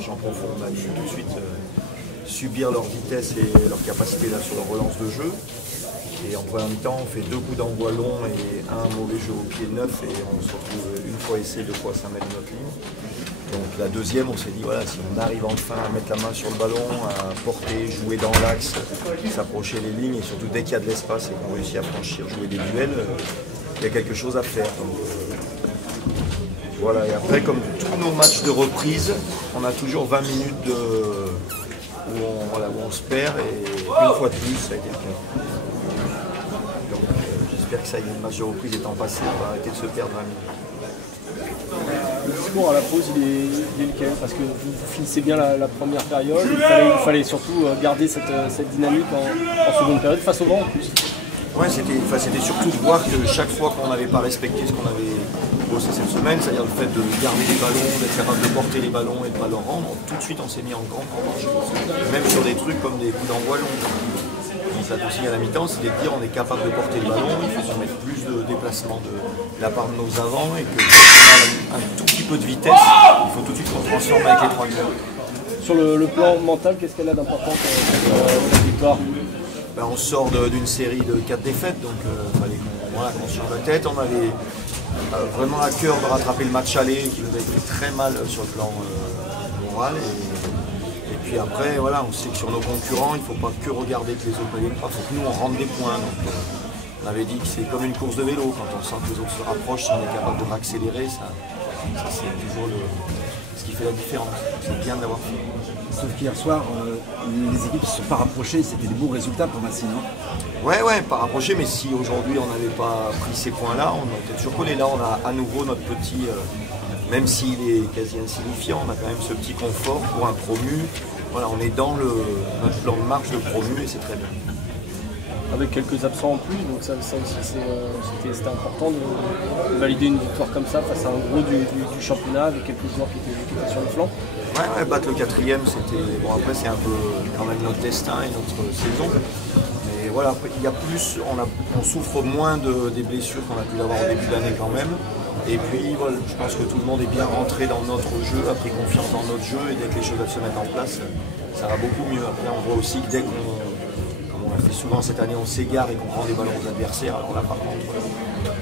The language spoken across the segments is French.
champ profond, on a dû tout de suite subir leur vitesse et leur capacité là, sur leur relance de jeu. Et en première mi-temps, on fait 2 coups d'envoi longs et un mauvais jeu au pied neuf et on se retrouve une fois essai, 2 fois à 5 mètres de notre ligne. Donc la deuxième, on s'est dit, voilà, si on arrive enfin à mettre la main sur le ballon, à porter, jouer dans l'axe, s'approcher les lignes et surtout dès qu'il y a de l'espace et qu'on réussit à franchir, jouer des duels, il y a quelque chose à faire. Donc, voilà, et après, comme tous nos matchs de reprise, on a toujours 20 minutes où on se perd et une fois de plus, ça a été le cas. Donc j'espère que ça y est, le match de reprise étant passé, on va arrêter de se perdre 20 minutes. Le discours à la pause, il est lequel? Parce que vous finissez bien la première période, il fallait surtout garder cette dynamique en seconde période face au vent en plus. Ouais, c'était surtout de voir que chaque fois qu'on n'avait pas respecté ce qu'on avait bossé cette semaine, c'est-à-dire le fait de garder les ballons, d'être capable de porter les ballons et de ne pas leur rendre, tout de suite on s'est mis en grand danger. Même sur des trucs comme des coups d'envoi longs. Donc ça aussi à la mi-temps, c'est de dire on est capable de porter le ballon, il faut qu'on mette plus de déplacement de la part de nos avants et que quand on a un tout petit peu de vitesse, il faut tout de suite qu'on transforme avec les 3 quarts. Sur le plan mental, qu'est-ce qu'elle a d'important pour cette victoire? Ben, on sort d'une série de 4 défaites, donc il fallait qu'on change la tête. On avait vraiment à cœur de rattraper le match aller qui nous avait fait très mal sur le plan moral. Et puis après, voilà, on sait que sur nos concurrents, il ne faut pas que regarder que les autres ne gagnent pas, il faut que nous on rentre des points. Donc, on avait dit que c'est comme une course de vélo, quand on sent que les autres se rapprochent, si on est capable de m'accélérer, ça c'est toujours ce qui fait la différence. C'est bien d'avoir fait. Sauf qu'hier soir, les équipes ne se sont pas rapprochées, c'était des bons résultats pour Massy, non? Ouais, pas rapprochés, mais si aujourd'hui on n'avait pas pris ces points-là, on était toujours collés. Là, on a à nouveau notre petit, même s'il est quasi insignifiant, on a quand même ce petit confort pour un promu. Voilà, on est dans notre plan de marche de promu et c'est très bien. Avec quelques absents en plus, donc ça aussi c'était important de valider une victoire comme ça face à un gros du championnat avec quelques joueurs qui étaient sur le flanc. Ouais, battre le 4e, c'était. Bon, après, c'est un peu quand même notre destin et notre saison. Mais voilà, il y a plus, on souffre moins des blessures qu'on a pu avoir au début de l'année quand même. Et puis, voilà, je pense que tout le monde est bien rentré dans notre jeu, a pris confiance dans notre jeu et dès que les choses doivent se mettre en place, ça va beaucoup mieux. Après, on voit aussi que dès qu'on. On l'a fait souvent cette année, on s'égare et qu'on prend des ballons aux adversaires. Alors là, par contre,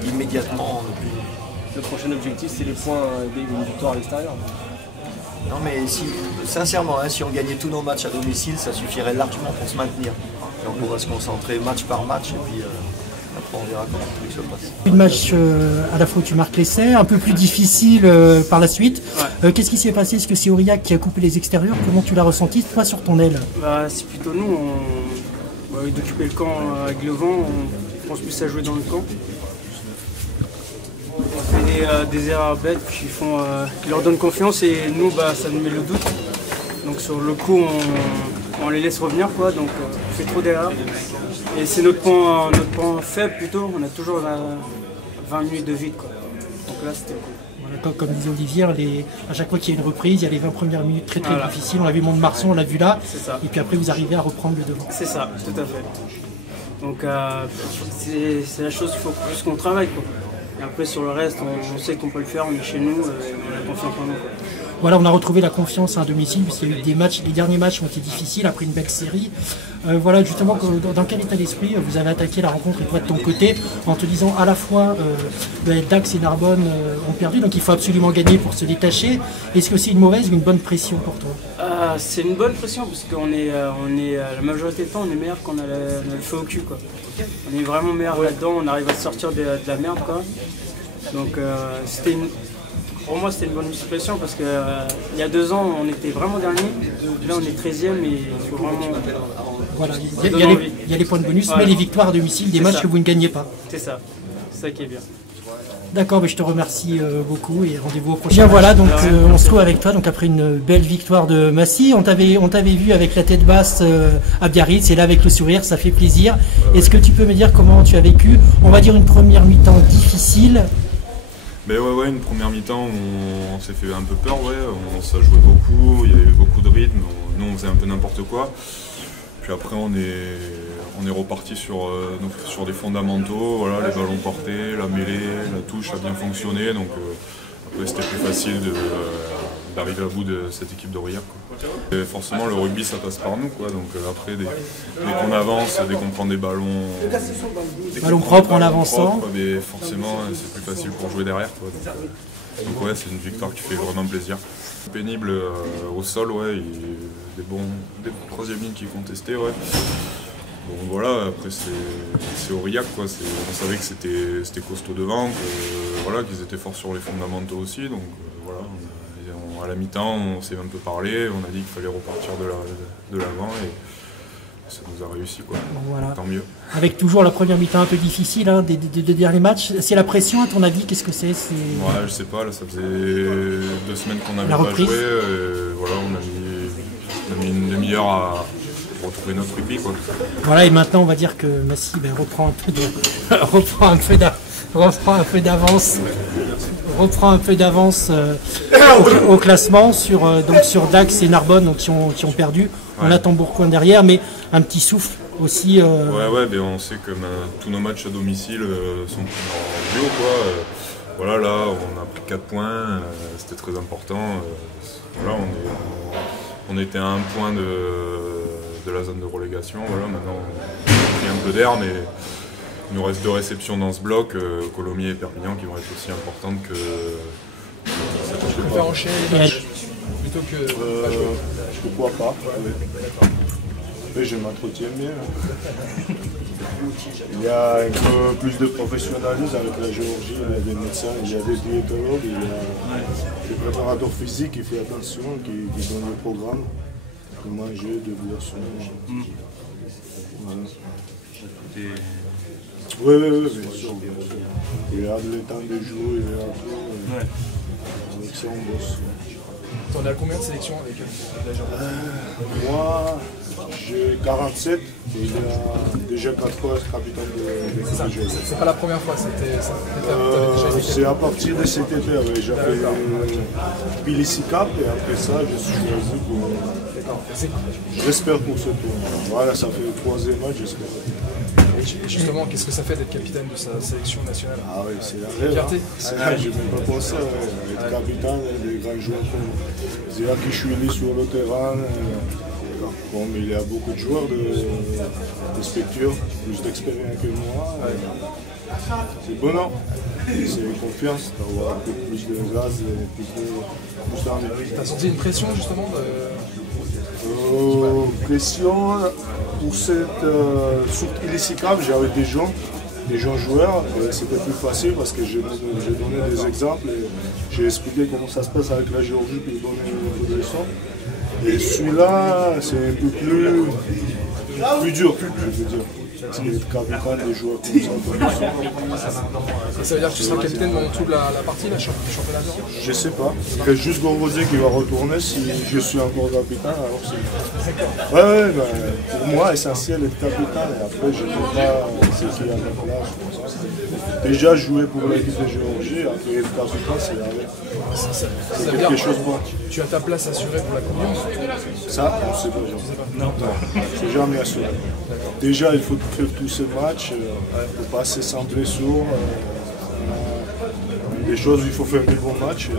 immédiatement, on ne peut plus. Le prochain objectif, c'est les points d'une victoire à l'extérieur. Non, mais sincèrement, si on gagnait tous nos matchs à domicile, ça suffirait largement pour se maintenir. Donc on va se concentrer match par match et puis après on verra comment tout se passe. Une match à la fois où tu marques l'essai, un peu plus difficile par la suite. Ouais. Qu'est-ce qui s'est passé? Est-ce que c'est Aurillac qui a coupé les extérieurs? Comment tu l'as ressenti, toi, sur ton aile? C'est plutôt nous. D'occuper le camp avec le vent, on pense plus à jouer dans le camp. On fait des erreurs bêtes qui leur donnent confiance et nous ça nous met le doute. Donc sur le coup on les laisse revenir quoi, donc on fait trop d'erreurs. Et c'est notre point faible plutôt, on a toujours 20 minutes de vide quoi. Donc là c'était cool. Comme disait Olivier, à chaque fois qu'il y a une reprise, il y a les 20 premières minutes très difficiles. On l'a vu Mont-de-Marsan, on l'a vu là. Et puis après, vous arrivez à reprendre le devant. C'est ça, tout à fait. Donc c'est la chose qu'il faut plus qu'on travaille. Quoi. Et après, sur le reste, on sait qu'on peut le faire, on est chez nous, on a confiance en nous. Quoi. Voilà, on a retrouvé la confiance à domicile, puisqu'il y a eu des matchs, les derniers matchs ont été difficiles après une belle série. Voilà, justement, dans quel état d'esprit vous avez attaqué la rencontre et toi de ton côté, en te disant à la fois Dax et Narbonne ont perdu, donc il faut absolument gagner pour se détacher. Est-ce que c'est une mauvaise ou une bonne pression pour toi? C'est une bonne pression, parce qu'on est, la majorité du temps, on est meilleur qu'on a le feu au cul. Quoi. On est vraiment meilleur là-dedans, on arrive à sortir de la merde. Quoi. Donc pour moi, c'était une bonne pression parce qu'il y a 2 ans, on était vraiment dernier. Là, on est 13e et il faut vraiment. Voilà, il y a les points de bonus, mais les victoires à domicile, des matchs que vous ne gagnez pas. C'est ça qui est bien. D'accord, mais je te remercie beaucoup et rendez-vous au prochain. Bien voilà, donc on se trouve avec toi donc après une belle victoire de Massy. On t'avait vu avec la tête basse à Biarritz et là avec le sourire, ça fait plaisir. Est-ce que tu peux me dire comment tu as vécu, on va dire une première mi-temps difficile? Mais ouais, une première mi-temps où on s'est fait un peu peur, ça jouait beaucoup, il y avait beaucoup de rythme, nous on faisait un peu n'importe quoi. Puis après on est reparti sur des fondamentaux, voilà, les ballons portés, la mêlée, la touche a bien fonctionné, donc après c'était plus facile d'arriver à bout de cette équipe d'Aurillac. Et forcément, le rugby, ça passe par nous, quoi. Donc après, dès qu'on avance, dès qu'on prend des ballons propres en avançant, mais forcément, c'est plus facile pour jouer derrière, quoi. Donc ouais, c'est une victoire qui fait vraiment plaisir. Pénible au sol, ouais, des troisième lignes qui contestaient, ouais. Bon voilà, après c'est Aurillac, quoi. On savait que c'était costaud devant, qu'ils étaient forts sur les fondamentaux aussi, donc voilà. À la mi-temps, on s'est un peu parlé, on a dit qu'il fallait repartir de l'avant et ça nous a réussi, quoi. Voilà. Tant mieux. Avec toujours la première mi-temps un peu difficile des deux derniers matchs. C'est la pression, à ton avis, qu'est-ce que c'est? Ouais, je sais pas, là ça faisait 2 semaines qu'on n'avait pas joué. Voilà, on a mis une demi-heure à retrouver notre rugby, quoi. Voilà, et maintenant on va dire que Massy reprend un peu d'avance au classement sur Dax et Narbonne, donc, qui ont perdu. Ouais. On attend Bourgoin derrière, mais un petit souffle aussi. Ouais, ben on sait que tous nos matchs à domicile sont en duo, quoi. Voilà, là on a pris 4 points, c'était très important. Voilà, on était à 1 point de la zone de relégation. Voilà, maintenant on a pris un peu d'air, mais il nous reste 2 réceptions dans ce bloc, Colomiers et Perpignan, qui vont être aussi importantes que cette Je préfère enchaîner les matchs plutôt que pourquoi pas. Après, je m'entretiens bien. Il y a un peu plus de professionnalisme avec la Géorgie, il y a des médecins, il y a des diétologues, il y a des préparateurs physiques qui font attention, qui donnent le programme de manger, de boisson. Voilà. Oui, bien sûr. Il y a le temps de jouer, il y a tout. Avec ça, on bosse. T'en as combien de sélections avec la Géorgie? Moi, j'ai 47 et il y a déjà 4 fois capitaine de la Géorgie. C'est pas la première fois, c'est à partir de cet été, ouais. J'ai fait Tbilissi Cup et après ça, je suis choisi pour. J'espère pour ce tour. Voilà, ça fait le 3e match, j'espère. Et justement, qu'est-ce que ça fait d'être capitaine de sa sélection nationale? Ah oui, c'est la rêve. Fierté. Je n'ai même pas pensé être capitaine des grands joueurs comme Ziyakishvili sur le terrain. Bon, mais il y a beaucoup de joueurs de spectures, plus d'expérience que moi. C'est bonheur, c'est confiance, d'avoir un peu plus de gaz et plus d'envie. T'as senti une pression justement pression pour cette sur Tbilissi Cup, j'avais des gens joueurs, c'était plus facile parce que j'ai donné des exemples et j'ai expliqué comment ça se passe avec la Géorgie puis donner des leçons. Et celui-là, c'est un peu plus dur, je veux dire. Parce qu'il est capitaine des joueurs comme ça. Ça veut dire que tu seras capitaine dans toute la partie, la championnat d'Europe? Je sais pas. Il y a juste Gorgozé qui va retourner si je suis encore capitaine. Alors c'est. Ouais, pour moi, essentiel d'être capitaine. Et après, je ne sais pas ce qu'il y a à ma place. Déjà jouer pour l'équipe de Géorgie, après être capitaine, c'est quelque chose de bon. Tu as ta place assurée pour la Coupe du Monde? Ça, on ne sait pas. Non, c'est jamais assuré. Déjà, il faut faire tous ces matchs, pour passer sans blessure. Des choses, il faut faire des bons matchs.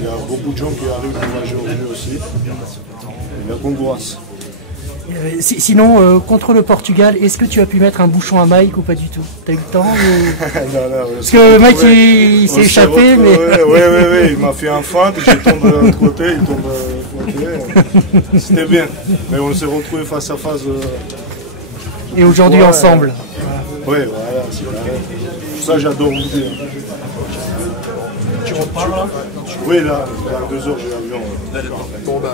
Il y a beaucoup de gens qui arrivent pour la Géorgie aussi. Il y a concurrence. Sinon, contre le Portugal, est-ce que tu as pu mettre un bouchon à Mike ou pas du tout? T'as eu le temps Non, parce que Mike il s'est échappé, mais. Oui, il m'a fait un feinte, j'ai tombé de l'autre côté, il tombe de l'autre côté. C'était bien, mais on s'est retrouvés face à face. Et aujourd'hui ensemble. Oui, voilà, c'est vrai. Ça, j'adore vous dire. Tu repars là? Oui, là, dans 2 heures, j'ai l'avion. Bon, bah.